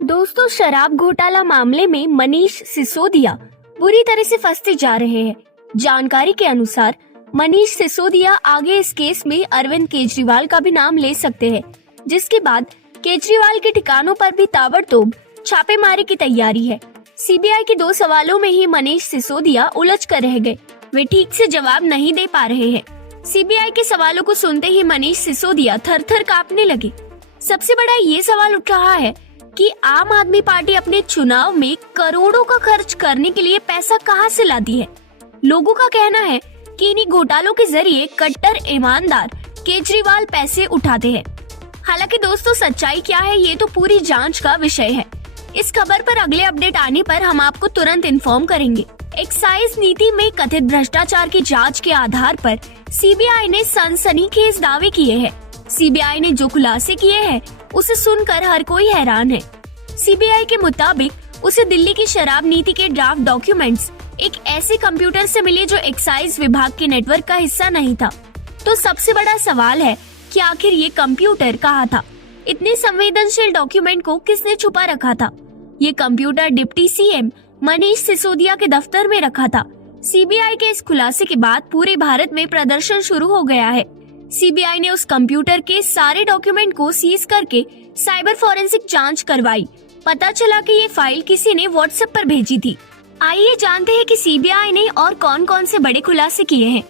दोस्तों, शराब घोटाला मामले में मनीष सिसोदिया बुरी तरह से फंसते जा रहे हैं। जानकारी के अनुसार मनीष सिसोदिया आगे इस केस में अरविंद केजरीवाल का भी नाम ले सकते हैं, जिसके बाद केजरीवाल के ठिकानों पर भी ताबड़तोड़ छापेमारी की तैयारी है। सीबीआई के 2 सवालों में ही मनीष सिसोदिया उलझ कर रह गए। वे ठीक से जवाब नहीं दे पा रहे हैं। सीबीआई के सवालों को सुनते ही मनीष सिसोदिया थर-थर कांपने लगे। सबसे बड़ा ये सवाल उठ रहा है कि आम आदमी पार्टी अपने चुनाव में करोड़ों का खर्च करने के लिए पैसा कहां से लाती है। लोगों का कहना है कि इन्हीं घोटालों के जरिए कट्टर ईमानदार केजरीवाल पैसे उठाते हैं। हालांकि दोस्तों, सच्चाई क्या है ये तो पूरी जांच का विषय है। इस खबर पर अगले अपडेट आने पर हम आपको तुरंत इन्फॉर्म करेंगे। एक्साइज नीति में कथित भ्रष्टाचार की जांच के आधार पर सीबीआई ने सनसनीखेज दावे किए हैं। सीबीआई ने जो खुलासे किए हैं उसे सुनकर हर कोई हैरान है। सीबीआई के मुताबिक उसे दिल्ली की शराब नीति के ड्राफ्ट डॉक्यूमेंट्स एक ऐसे कंप्यूटर से मिले जो एक्साइज विभाग के नेटवर्क का हिस्सा नहीं था। तो सबसे बड़ा सवाल है कि आखिर ये कंप्यूटर कहाँ था? इतने संवेदनशील डॉक्यूमेंट को किसने छुपा रखा था? ये computer deputy CM Manish Sisodia के दफ्तर में रखा था। सीबीआई के इस खुलासे के बाद पूरे भारत में प्रदर्शन शुरू हो गया है। सीबीआई ने उस कंप्यूटर के सारे डॉक्यूमेंट को सीज करके साइबर फॉरेंसिक जांच करवाई। पता चला कि ये फाइल किसी ने व्हाट्सएप पर भेजी थी। आइए जानते हैं कि सीबीआई ने और कौन-कौन से बड़े खुलासे किए हैं।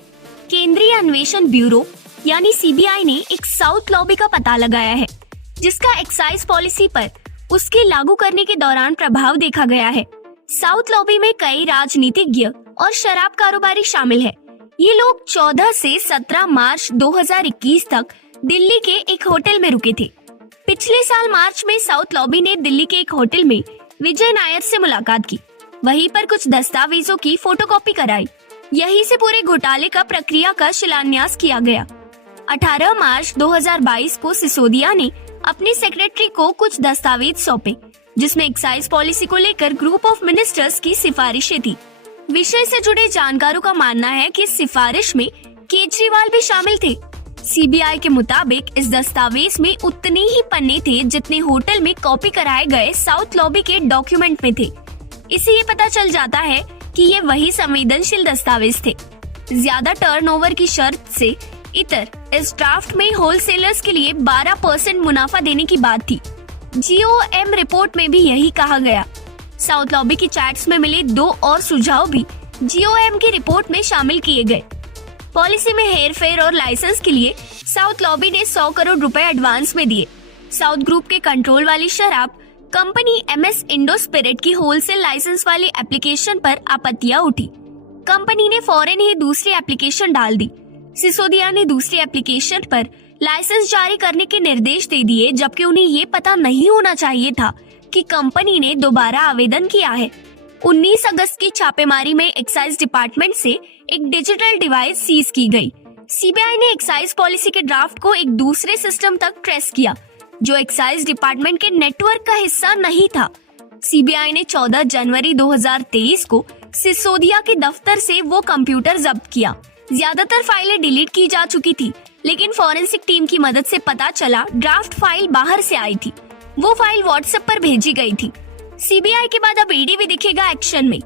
केंद्रीय अन्वेषण ब्यूरो यानी सीबीआई ने एक साउथ लॉबी का पता लगाया है, जिसका एक्साइज पॉलिसी पर उसके लागू करने के दौरान प्रभाव देखा गया है। साउथ लॉबी में कई राजनीतिज्ञ और शराब कारोबारी शामिल है। ये लोग 14 से 17 मार्च 2021 तक दिल्ली के एक होटल में रुके थे। पिछले साल मार्च में साउथ लॉबी ने दिल्ली के एक होटल में विजय नायर से मुलाकात की। वहीं पर कुछ दस्तावेजों की फोटोकॉपी कराई। यहीं से पूरे घोटाले का प्रक्रिया का शिलान्यास किया गया। 18 मार्च 2022 को सिसोदिया ने अपने सेक्रेटरी को कुछ दस्तावेज सौंपे, जिसमें एक्साइज पॉलिसी को लेकर ग्रुप ऑफ मिनिस्टर्स की सिफारिशें थी। विषय से जुड़े जानकारों का मानना है कि इस सिफारिश में केजरीवाल भी शामिल थे। सीबीआई के मुताबिक इस दस्तावेज में उतने ही पन्ने थे जितने होटल में कॉपी कराए गए साउथ लॉबी के डॉक्यूमेंट में थे। इससे ये पता चल जाता है कि ये वही संवेदनशील दस्तावेज थे। ज्यादा टर्नओवर की शर्त से इतर इस ड्राफ्ट में होलसेलर्स के लिए 12% मुनाफा देने की बात थी। जीओएम रिपोर्ट में भी यही कहा गया। साउथ लॉबी की चैट्स में मिले 2 और सुझाव भी जीओएम की रिपोर्ट में शामिल किए गए। पॉलिसी में हेरफेर और लाइसेंस के लिए साउथ लॉबी ने 100 करोड़ रुपए एडवांस में दिए। साउथ ग्रुप के कंट्रोल वाली शराब कंपनी एमएस इंडो स्पिरिट की होलसेल लाइसेंस वाली एप्लीकेशन पर आपत्तियां उठी। कंपनी ने फौरन ही दूसरी एप्लीकेशन डाल दी। सिसोदिया ने दूसरी एप्लीकेशन पर लाइसेंस जारी करने के निर्देश दे दिए, जबकि उन्हें ये पता नहीं होना चाहिए था कि कंपनी ने दोबारा आवेदन किया है। 19 अगस्त की छापेमारी में एक्साइज डिपार्टमेंट से एक डिजिटल डिवाइस सीज की गई। सीबीआई ने एक्साइज पॉलिसी के ड्राफ्ट को एक दूसरे सिस्टम तक ट्रेस किया, जो एक्साइज डिपार्टमेंट के नेटवर्क का हिस्सा नहीं था। सीबीआई ने 14 जनवरी 2023 को सिसोदिया के दफ्तर से वो कंप्यूटर जब्त किया। ज्यादातर फाइलें डिलीट की जा चुकी थी, लेकिन फॉरेंसिक टीम की मदद से पता चला ड्राफ्ट फाइल बाहर से आई थी। वो फाइल व्हाट्सएप पर भेजी गई थी। सीबीआई के बाद अब ईडी भी दिखेगा एक्शन में।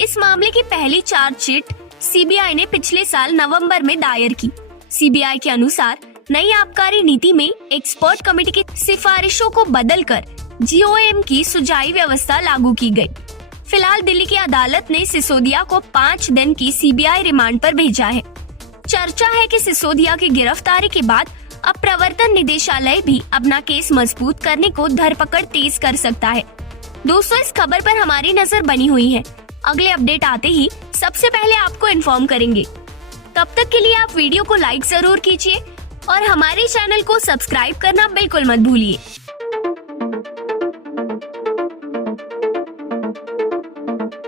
इस मामले की पहली चार्जशीट सीबीआई ने पिछले साल नवंबर में दायर की। सीबीआई के अनुसार नई आबकारी नीति में एक्सपर्ट कमेटी की सिफारिशों को बदलकर जीओएम की सुझाई व्यवस्था लागू की गई। फिलहाल दिल्ली की अदालत ने सिसोदिया को 5 दिन की सीबीआई रिमांड पर भेजा है। चर्चा है कि सिसोदिया की गिरफ्तारी के बाद अब प्रवर्तन निदेशालय भी अपना केस मजबूत करने को धरपकड़ तेज कर सकता है। दोस्तों, इस खबर पर हमारी नजर बनी हुई है। अगले अपडेट आते ही सबसे पहले आपको इन्फॉर्म करेंगे। तब तक के लिए आप वीडियो को लाइक जरूर कीजिए और हमारे चैनल को सब्सक्राइब करना बिल्कुल मत भूलिए।